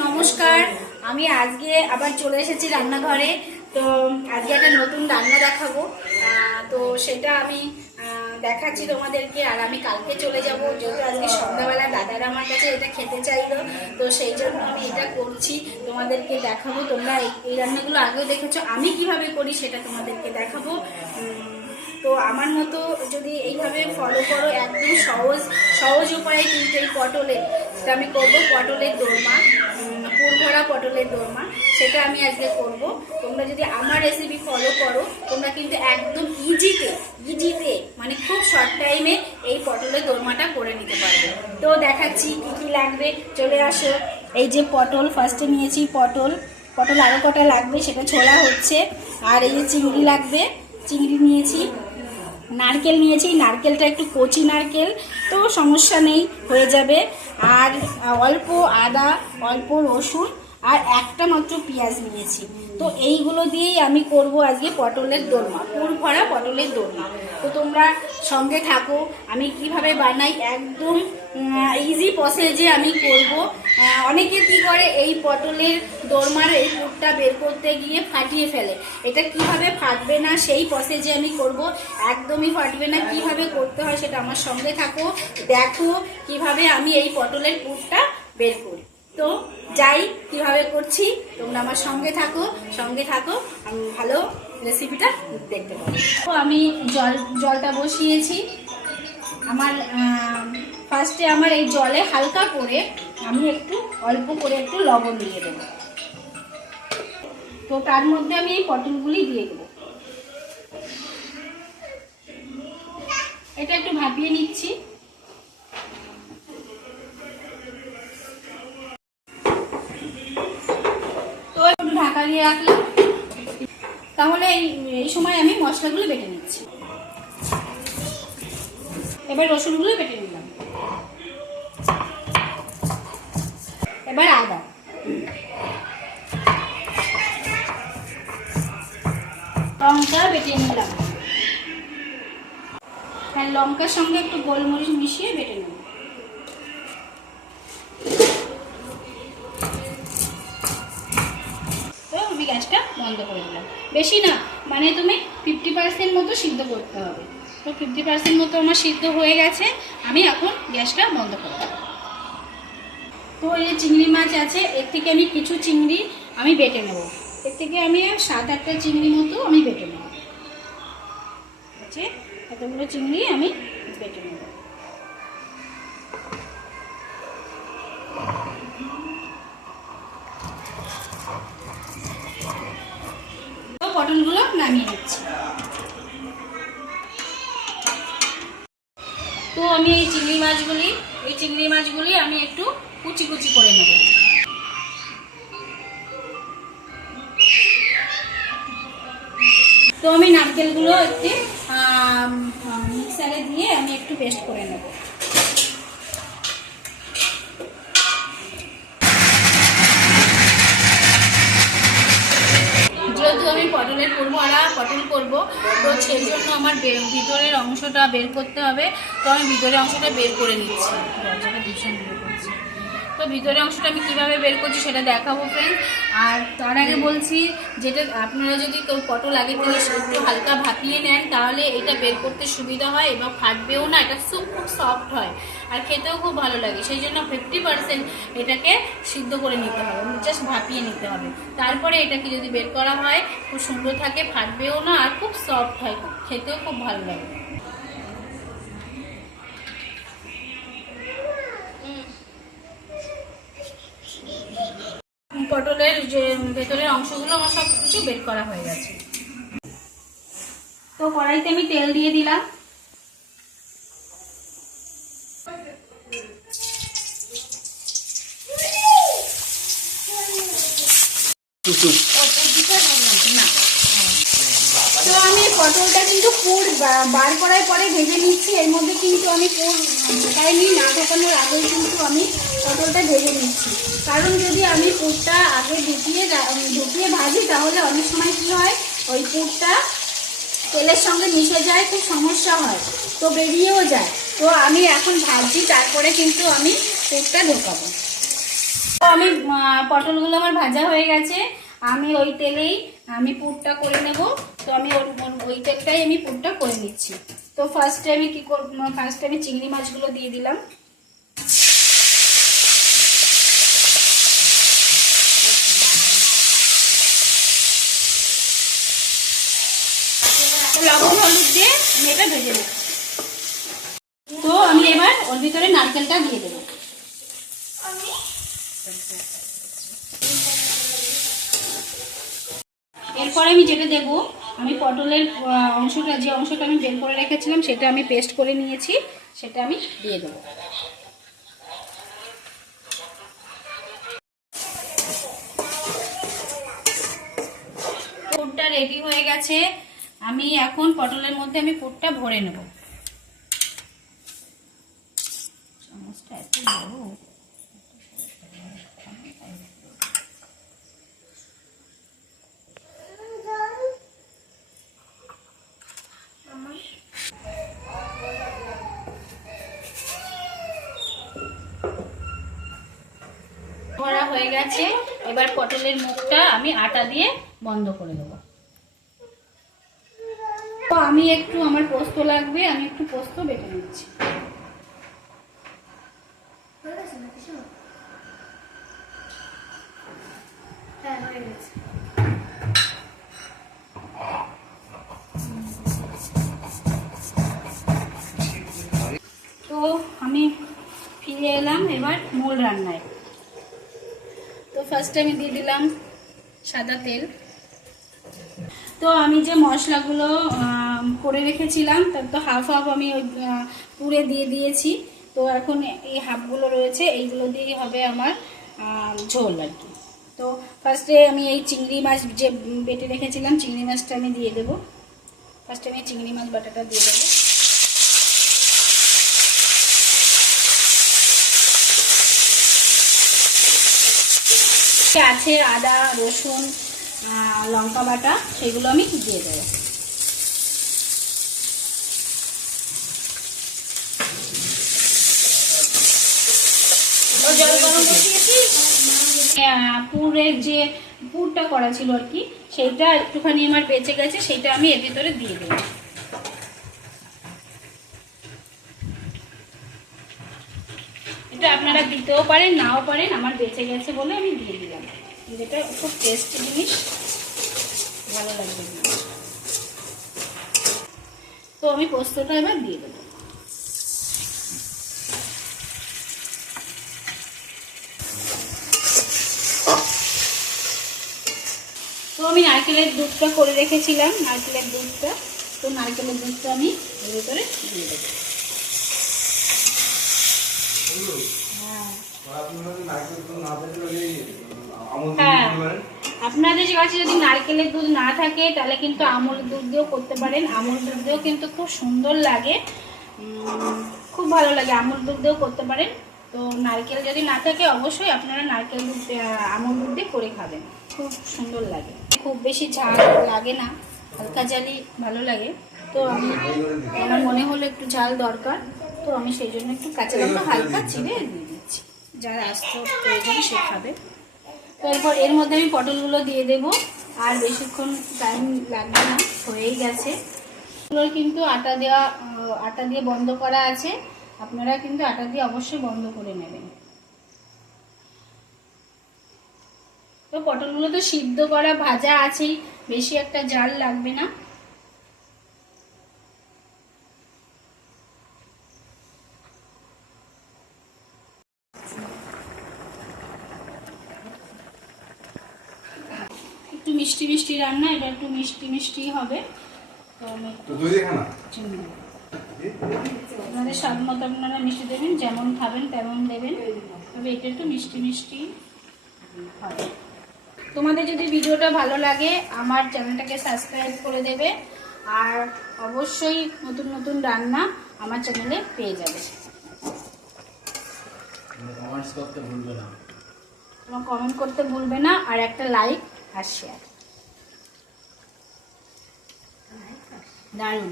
নমস্কার। আমি আজকে আবার চলে এসেছি রান্নাঘরে। তো আজকে একটা নতুন রান্না দেখাবো। তো সেটা আমি দেখাচ্ছি তোমাদেরকে। আর আমি কালকে চলে যাব, যেহেতু আজকে সন্ধ্যাবেলা দাদারা আমার কাছে এটা খেতে চাইলো, তো সেই জন্য আমি এটা করছি, তোমাদেরকে দেখাবো। তোমরা এই রান্নাগুলো আগেও দেখেছো, আমি কিভাবে করি সেটা তোমাদেরকে দেখাবো। তো আমার মতো যদি এইভাবে ফলো করো, একদম সহজ উপায়ে কিন্তু এই পটলের সেটা আমি করবো, পটলের দোরমা, পুরভরা পটলের দোরমা, সেটা আমি আজকে করব। তোমরা যদি আমার রেসিপি ফলো করো, তোমরা কিন্তু একদম ইজিতে মানে খুব শর্ট টাইমে এই পটলের দোরমাটা করে নিতে পারবে। তো দেখাচ্ছি কী কী লাগবে, চলে আসো। এই যে পটল ফার্স্টে নিয়েছি, পটল আরও কটা লাগবে, সেটা ছোলা হচ্ছে। আর এই যে চিংড়ি লাগবে, চিংড়ি নিয়েছি। নারকেল নিয়েছি, নারকেলটা একটু কচি নারকেল, তো সমস্যা নেই, হয়ে যাবে। আর অল্প আদা, অল্প রসুন, আর একটা মাত্র পেঁয়াজ নিয়েছি। তো এইগুলো দিয়েই আমি করব আজকে পটলের দোরমা, পুরভরা পটলের দোরমা। তো তোমরা সঙ্গে থাকো, আমি কিভাবে বানাই একদম ইজি প্রসেসে আমি করব। অনেকে কি করে, এই পটলের দোরমার এই পুরটা বের করতে গিয়ে ফাটিয়ে ফেলে। এটা কিভাবে ফাটবে না সেই প্রসেসে আমি করব, একদমই ফাটবে না। কিভাবে করতে হয় সেটা আমার সঙ্গে থাকো, দেখো কিভাবে আমি এই পটলের পুরটা বের করি। তো যাই কিভাবে করছি, তোমরা আমার সঙ্গে থাকো, আমি ভালো রেসিপিটা দেখতে পাবো। তো আমি জলটা বসিয়েছি। আমার ফার্স্টে আমার এই জলে হালকা করে আমি অল্প করে একটু লবণ দিয়ে দেবো। তো তার মধ্যে আমি এই পটলগুলি দিয়ে দেবো। এটা একটু ভাপিয়ে নিচ্ছি। তো একটু ঢাকা দিয়ে রাখলাম। তাহলে এই সময় আমি মশলাগুলো বেটে নিচ্ছি। এবার রসুনগুলো বেটে নিলাম। এবার আদা, লঙ্কা বেটে নিলাম। হ্যাঁ, লঙ্কার সঙ্গে একটু গোলমরিচ মিশিয়ে বেটে নেব। তো আমি গ্যাসটা বন্ধ করে দিলাম। বেশি না, মানে তুমি 50% মতো সিদ্ধ করতে হবে। তো 50% মতো আমার সিদ্ধ হয়ে গেছে, আমি এখন গ্যাসটা বন্ধ করে দেব। তো এই চিংড়ি মাছ আছে, এর থেকে আমি কিছু চিংড়ি আমি বেটে নেব। এর থেকে আমি 7-8টা চিংড়ি মতো আমি বেটে নেব। এতগুলো চিংড়ি আমি বেটে নেব। পটলগুলো নামিয়ে নিচ্ছি। তো আমি এই চিংড়ি মাছগুলি আমি একটু কুচি করে নেব। তো আমি নারকেলগুলো একটু মিক্সারে দিয়ে আমি একটু পেস্ট করে নেব। যেহেতু আমি পটলের পটল করবো, তো সেই জন্য আমার ভিতরের অংশটা বের করতে হবে। তো আমি ভিতরের অংশটা বের করে নিচ্ছি। দরজাটা ভীষণ বের করছি। তো ভিতরের অংশটা আমি কীভাবে বের করছি সেটা দেখাবো ফ্রেন্ড। আর তার আগে বলছি, যেটা আপনারা যদি পটল আগে থেকে একটু হালকা ভাপিয়ে নেন, তাহলে এটা বের করতে সুবিধা হয় এবং ফাটবেও না। এটা খুব সফট হয় আর খেতেও খুব ভালো লাগে। সেই জন্য 50% এটাকে সিদ্ধ করে নিতে হবে, জাস্ট ভাপিয়ে নিতে হবে। তারপরে এটাকে যদি বের করা হয়, খুব সুন্দর থাকে, ফাটবেও না আর খুব সফট হয়, খেতেও খুব ভালো লাগে। পটলের যে ভেতরের অংশগুলো আমার সব কিছু বের করা হয়ে গেছে। তো কড়াইতে আমি তেল দিয়ে দিলাম। তো আমি পটলটা কিন্তু পুর বার করার পরে ভেজে নিচ্ছি। এর মধ্যে কিন্তু আমি পুর ঢোকাইনি, না ঢোকানোর আগেই কিন্তু আমি পটলটা ভেজে নিচ্ছি। কারণ যদি আমি পুরটা আগে ঢুকিয়ে ভাজি, তাহলে অনেক সময় কি হয়, ওই পুরটা তেলের সঙ্গে মিশে যায়, খুব সমস্যা হয়, তো বেরিয়েও যায়। তো আমি এখন ভাজছি, তারপরে কিন্তু আমি পুরটা ঢোকাবো। তো আমি পটলগুলো আমার ভাজা হয়ে গেছে, আমি ওই তেলেই আমি পুরটা করে নেব। তো আমি ওই তেলটাই আমি পুরটা করে নিচ্ছি। তো ফার্স্টে আমি কি করব, ফার্স্টে আমি চিংড়ি মাছগুলো দিয়ে দিলাম। লবণ হলুদ দিয়ে আমি এটা ভেজে নেব। তো আমি এবার ওর ভিতরে নারকেলটা দিয়ে দেবো। এরপরে আমি যেটা দেব, আমি পটলের অংশটা, যে অংশটা আমি বের করে রেখেছিলাম সেটা আমি পেস্ট করে নিয়েছি, সেটা আমি দিয়ে দেবো। পুরটা রেডি হয়ে গেছে, আমি এখন পটলের মধ্যে আমি পুরটা ভরে নেব। চামচটা এত বড়। ভরা হয়ে গেছে, এবার পটলের মুখটা আমি আটা দিয়ে বন্ধ করে দেবো। তো আমি একটু, আমার পোস্ত লাগবে, আমি একটু পোস্ত বেটে নিচ্ছি। তো আমি ফিরে এলাম এবার মূল রান্নায়। তো ফার্স্টে আমি দিয়ে দিলাম সাদা তেল। তো আমি যে মশলাগুলো করে রেখেছিলাম তার তো হাফ হাফ আমি ওই পুরে দিয়ে দিয়েছি। তো এখন এই হাফগুলো রয়েছে, এইগুলো দিয়েই হবে আমার ঝোল আর কি। তো ফার্স্টে আমি এই চিংড়ি মাছ যে বেটে রেখেছিলাম, চিংড়ি মাছটা আমি দিয়ে দেবো। ফার্স্টে আমি চিংড়ি মাছ বাটাটা দিয়ে দেবো। আছে আদা রসুন লঙ্কা বাটা, সেগুলো আমি দিয়ে দেবো। পুরের যে পুরটা করা ছিল আর কি, সেইটা একটুখানি আমার বেঁচে গেছে, সেইটা আমি এর ভিতরে দিয়ে দেবো। এটা আপনারা দিতেও পারেন, নাও পারেন, আমার বেঁচে গেছে বলে আমি দিয়ে দিলাম। যেটা খুব টেস্টি জিনিস, ভালো লাগবে। তো আমি পোস্তটা এবার দিয়ে দেবো। তো আমি নারকেলের দুধটা করে রেখেছিলাম, নারকেলের দুধটা, তো নারকেলের দুধটা আমি এর ভিতরে দিয়ে দেবো। হ্যাঁ, আপনাদের কাছে যদি নারকেলের দুধ না থাকে তাহলে কিন্তু আমুল দুধ দিয়েও করতে পারেন। আমুল দুধ দিয়েও কিন্তু খুব সুন্দর লাগে, খুব ভালো লাগে। আমুল দুধ দিয়েও করতে পারেন। তো নারকেল যদি না থাকে অবশ্যই আপনারা নারকেল দুধ আমুল দুধ দিয়ে করে খাবেন, খুব সুন্দর লাগে। খুব বেশি ঝাল লাগে না, হালকা ঝালই ভালো লাগে। তো আমি, আমার মনে হলো একটু ঝাল দরকার, তো আমি সেই জন্য একটু কাঁচা লঙ্কা হালকা চিড়ে দিয়ে দিচ্ছি, যারা আসতে প্রয়োজন সে খাবে। তো এরপর এর মধ্যে আমি পটলগুলো দিয়ে দেবো, আর বেশিক্ষণ টাইম লাগবে না, হয়েই গেছে। এগুলো কিন্তু আটা দিয়ে বন্ধ করা আছে, আপনারা কিন্তু আটা দিয়ে অবশ্যই বন্ধ করে নেবেন। তো পটলগুলো তো সিদ্ধ করা ভাজা আছেই, বেশি একটা জাল লাগবে না। একটু মিষ্টি মিষ্টি রান্না, এটা একটু মিষ্টি মিষ্টি হবে। তো আপনাদের স্বাদ মতো আপনারা মিষ্টি দেবেন, যেমন খাবেন তেমন দেবেন, তবে এটা একটু মিষ্টি মিষ্টি হবে। তোমাদের যদি ভিডিওটা ভালো লাগে আমার চ্যানেলটাকে সাবস্ক্রাইব করে দেবে, আর অবশ্যই নতুন নতুন রান্না আমার চ্যানেলে পেয়ে যাবে। তোমার কমেন্ট করতে ভুলবে না, আর একটা লাইক আর শেয়ার। দারুণ।